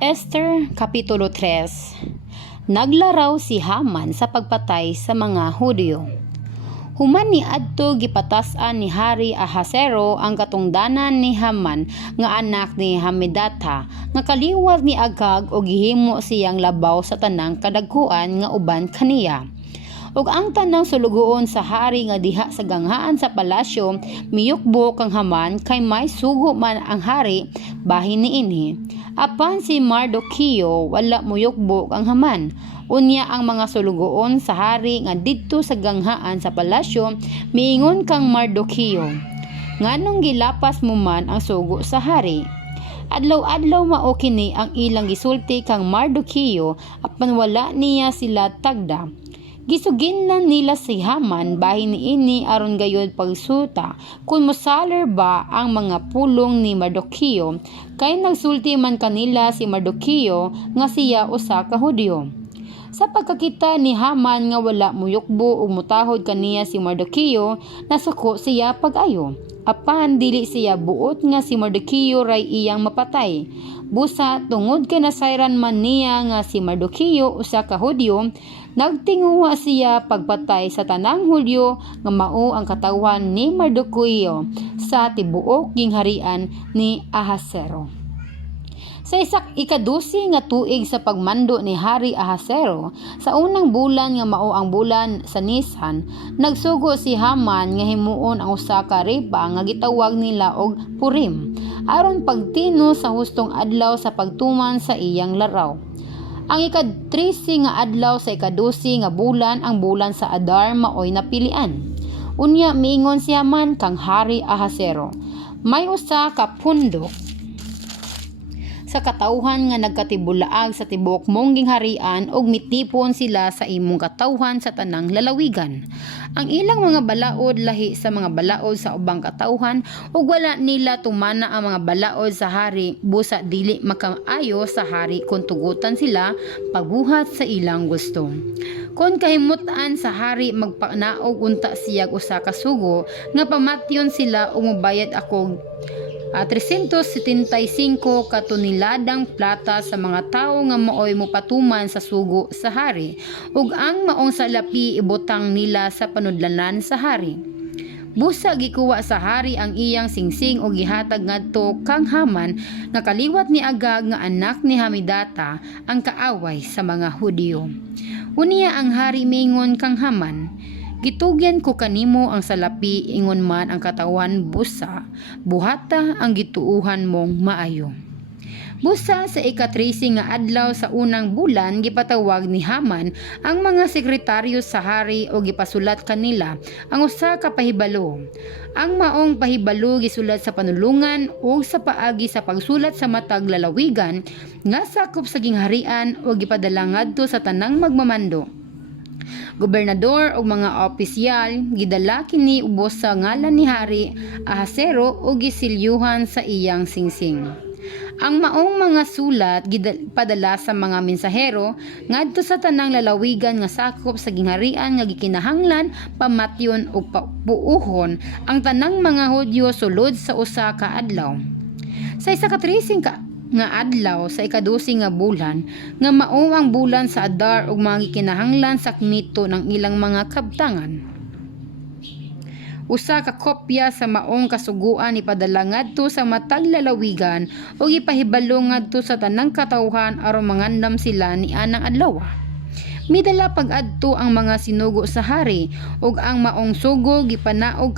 Esther Kapitulo 3. Naglaraw si Haman sa pagpatay sa mga Hudyo. Human ni adto gipatasan ni Hari Ahasuero ang katungdanan ni Haman nga anak ni Hamedata nga kaliwat ni Agag o gihimo siyang labaw sa tanang kadagkuan nga uban kaniya. Ug ang tanang sulugoon sa hari nga diha sa ganghaan sa palasyo miyukbo kang Haman kay may sugo man ang hari bahin niini. Apan si Mardocheo wala muyukbo ang Haman. Unya ang mga sulugoon sa hari nga didto sa ganghaan sa palasyo miingon kang Mardocheo, nganong gilapas mo man ang sugo sa hari? Adlaw-adlaw mao kini ang ilang gisulti kang Mardocheo apan wala niya sila tagda. Gisuginlan nila si Haman bahin niini aron gayud pagsuta kung mosaler ba ang mga pulong ni Mardocheo kay nagsulti man kanila si Mardocheo nga siya usa ka Hudyo. Sa pagkakita ni Haman nga wala muyukbo ug mutahod kaniya si Mardocheo, nasuko siya pag-ayo. Apan dili siya buot nga si Mardocheo ray iyang mapatay. Busa tungod kay nasayran man niya nga si Mardocheo usa ka Hudyo, nagtinguha siya pagpatay sa tanang Hudyo nga mao ang katawhan ni Mardocheo sa tibuok gingharian ni Ahasuero. Sa ikadusi nga tuig sa pagmando ni Hari Ahasuero, sa unang bulan nga mao ang bulan sa Nisan, nagsugo si Haman nga himuon ang usa ka riba nga gitawag nila og Purim, aron pagtino sa hustong adlaw sa pagtuman sa iyang laraw. Ang ika-13 nga adlaw sa ikadusi nga bulan ang bulan sa Adar maoy napilian. Unya miingon si Haman kang Hari Ahasuero, may usa ka pundok sa katawhan nga nagkatibulaag sa tibuok mong gingharian ug mitipon sila sa imong katawhan sa tanang lalawigan. Ang ilang mga balaod lahi sa mga balaod sa ubang katawhan ug wala nila tumana ang mga balaod sa hari busa dili makaayo sa hari kung tugutan sila pagbuhat sa ilang gusto. Kung kahimutan sa hari magpanaog unta siyag usa ka sugo nga pamatyon sila ug mobayad ako 375 katuniladang plata sa mga tao nga maoy mopatuman sa sugo sa hari ug ang maong salapi ibutang nila sa panudlanan sa hari. Busa gikuha sa hari ang iyang singsing ug gihatag ngadto kang Haman nga kaliwat ni Agag nga anak ni Hamedata ang kaaway sa mga Hudyo. Unya ang hari mingon kang Haman, gitugyan ko kanimo ang salapi ingon man ang katawan busa, buhata ang gituuhan mong maayo. Busa sa ika-13 nga adlaw sa unang bulan gipatawag ni Haman ang mga sekretaryo sa hari o gipasulat kanila ang usa ka pahibalo. Ang maong pahibalo gisulat sa panulungan o sa paagi sa pagsulat sa matag lalawigan nga sakop sa gingharian o gipadala ngadto sa tanang magmamando. Gobernador o mga opisyal gidala kini ubos sa ngalan ni Hari Ahasuero o gisilyuhan sa iyang singsing. Ang maong mga sulat gipadala sa mga mensahero ngadto sa tanang lalawigan nga sakop sa gingharian nga gikinahanglan pamatyon o puuhon ang tanang mga Hudyo sulod sa usa ka adlaw. Sa isa ka 13 nga adlaw sa ika-12 nga bulan nga mao ang bulan sa Adar ug mga gikinahanglan sa mito ng ilang mga kabtangan. Usa ka kopya sa maong kasuguan ipadala ngadto sa matag lalawigan ug ipahibalo ngadto sa tanang katawhan aron mangandam sila ni anang adlaw. Midala pag-adto ang mga sinugo sa hari ug ang maong sugo gipanaog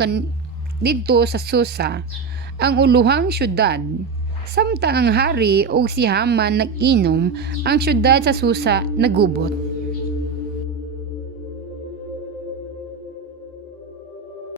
didto sa Susa, ang uluhang syudad. Samtang ang hari o si Haman nag-inom, ang syudad sa Susa nagubot.